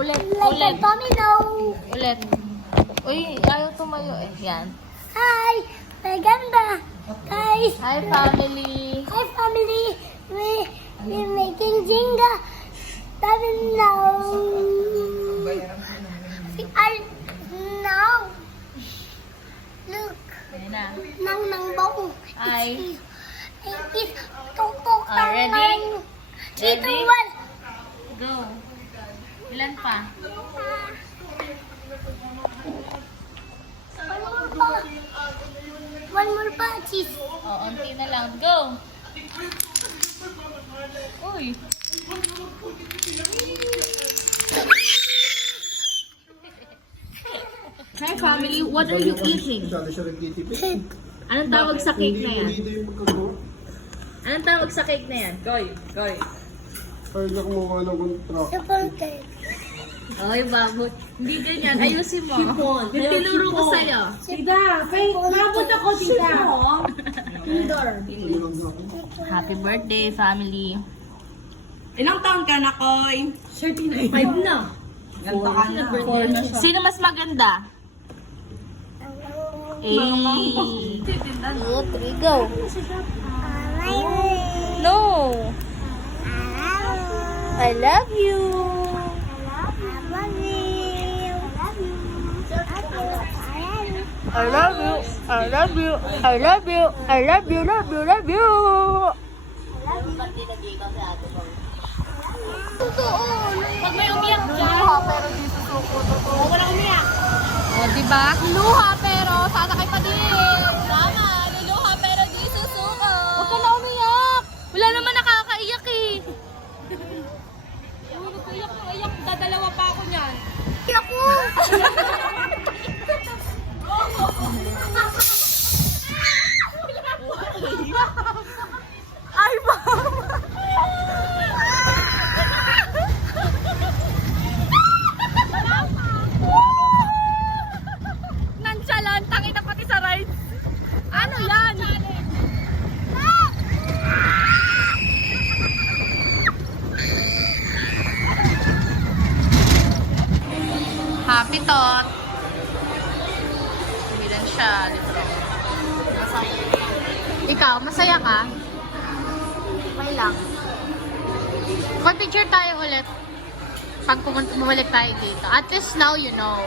Ulit, Like ulit, a domino. ulit. Uy, ayaw tumayo eh. Yan. Hi, maganda. Guys, Hi, family. hi family. We're making Jenga. Domino. We are now. Look, Ayan na. nang bong. Hi. It's tuk-tuk Ready? tangan. Ready? 3, 2, 1. Go. Ilan pa? One more pa, cheese. O, unti na lang. Go. Uy. Hi, family. What are you eating? Anong tawag sa cake na yan? Anong tawag sa cake na yan? Goy, goy. Kaya kumuha ng kontra. Super cake. Oy, babot. Hindi ganyan. Ayusin mo. Yung tinuro ko sa'yo. Happy birthday, family. Ilang taon ka na, Koy? 39. 5 na. Ganda ka na. Sino mas maganda? Eh. 2, 3, go. No. I love you. I love you. I love you. I love you. I love you. Love you. Love you. Pag may umiyak dyan. Luha pero di susuko. Totoo. Wala umiyak. O, diba? Luha pero sasakay pa din. Tama. Luluha pero di susuko. Huwag ka na umiyak. Wala naman nakakaiyak eh. Iyak. Dadalawa pa ako niyan. Ako. Ay, mama! Nonchalant, tangin na pati sa rides. Ano yan? Happy Tot. Bilan siya, libro. Ikaw, masaya ka? Okay lang. Pag-picture tayo ulit. Pag bumalik tayo dito. At least now you know.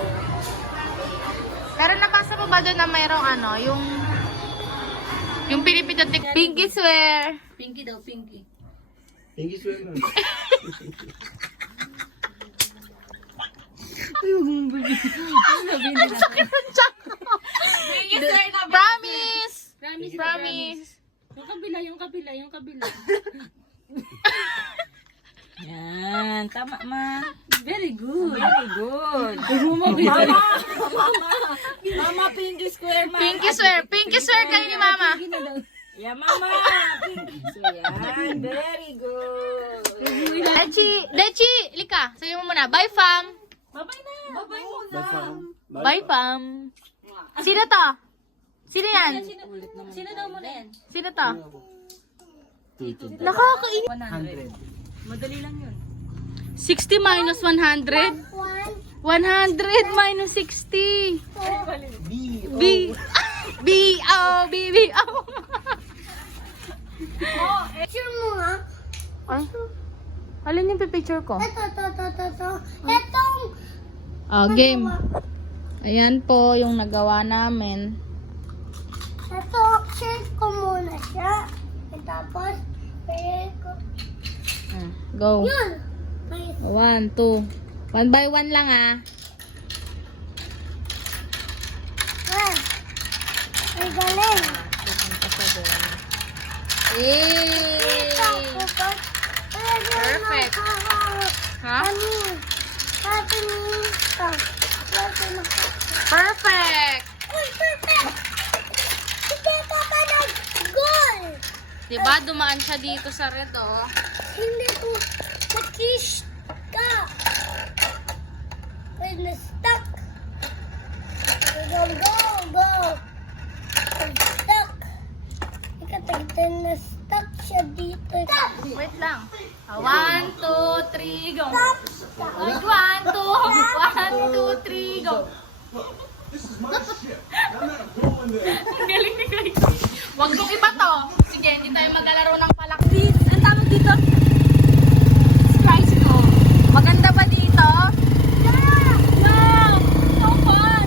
Pero nabasa mo ba doon na mayroong ano, yung pinipindutin. Pinky swear. Pinky daw, pinky. Pinky swear na. Ang sakit ng tiyan ko. Pinky swear na. Promise! Promise. Yung kabila. Yan, tama ma. Very good. Mama, pinky square ma. Pinky swear kayo ni Mama. Yeah, mama. Pinky square. Yan, very good. Dechi, lika. Sabi mo muna, bye fam. Babay na. Babay muna. Bye fam. Sino to? Sino yan? Sino daw muna yan? Sino to? Nakakain. 100. Madali lang yun. 60 minus 100? 100 minus 60. B. B-O. B-B-O. Picture mo nga. Ay. Alin yung pipicture ko? Ito. Itong. Game. Ayan po yung nagawa namin. Ito, share ko muna siya. Tapos, share ko. Go. Yun. Nice. 1, 2. 1 by 1 lang ah. Ay, galing. Yay! Perfect. Ha? Perfect! Uy, perfect! Hindi pa pa nag-goal! Diba dumaan siya dito sa red oh. Hindi ko na-kiss ka. Wait, na-stuck. Go. Na-stuck. Ikatagtan na-stuck siya dito. Wait lang. 1, 2, 3, go. Stop! One, two, three, go. Ang galing ni Grace. Huwag nung iba to. Sige, hindi tayo maglalaro ng palaksis. Ang tawag dito? Tricycle. Maganda ba dito? Wow! So fun!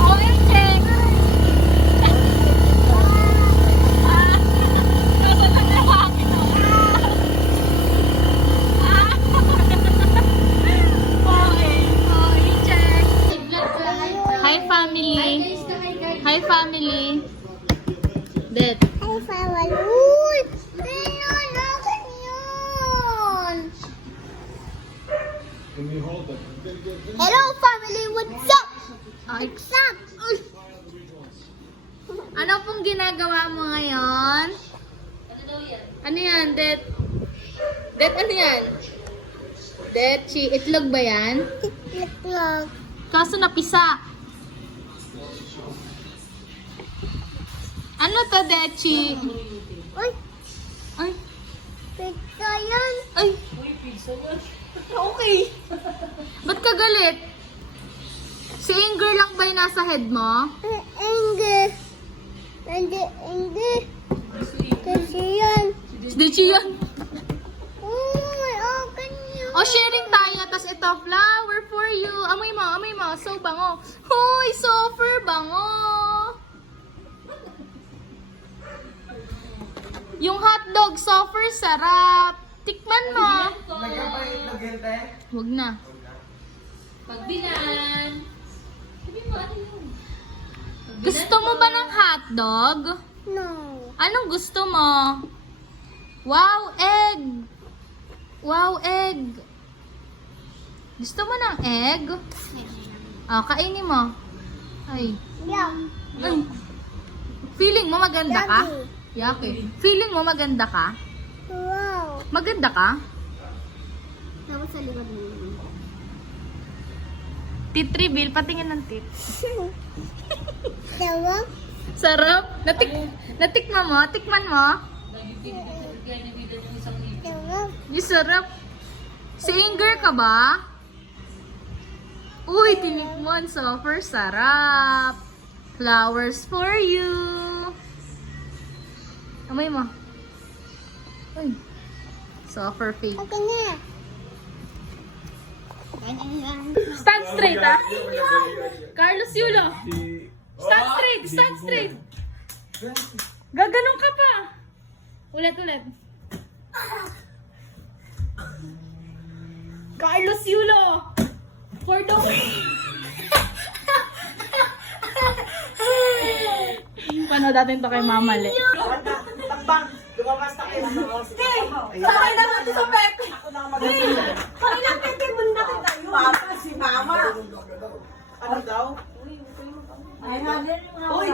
OMG! Nasa naglalaki to. Hi family. Hi family. Dead. Ay, fawal. Uy! Ayun, akin yun. Hello, family. What's up? What's up? Uy! Ano pong ginagawa mo ngayon? Ano yan, Det? Det, ano yan? Det, itlog ba yan? Itlog. Kaso napisa. Ano to, Dechi? Uy! Ay, Pizza yan. ay. Okay. Ba't ka galit? Si Inger lang ba yung nasa head mo? Hindi. Hindi. Kasi yan. Si Dechi yan. Uy, akin yun. O, sharing tayo. Tapos ito, flower for you. Amoy mo, amoy mo. So bango. Hoy, super bango. Yung hotdog, super sarap. Tikman mo. Huwag na. Pagbinan. Gusto mo ba ng hotdog? No. Anong gusto mo? Wow, egg. Wow, egg. Gusto mo ng egg? Oh, kainin mo. Ay. Yum. Ay. Feeling mo maganda ka? Yaki. Feeling mo maganda ka? Wow. Maganda ka? Tapos sa likod mo. Tit reveal, patingin ng tit. Tawag? Sarap. Natikman mo? Tikman mo? Tawag? Yung sarap. Si Inger ka ba? Uy, tinikman. Super sarap. Flowers for you. Amoy mo. Uy. Super fake. Okay na. Stand straight, ah. Carlos Yulo. Stand straight. Stand straight. Gaganon ka pa. Ulit. Carlos Yulo. For the Panood natin to kay Mama Le. Sakay na natin sa pepe. Kanina pepe mo na kita yun. Papa, si mama. Ano daw? Uy,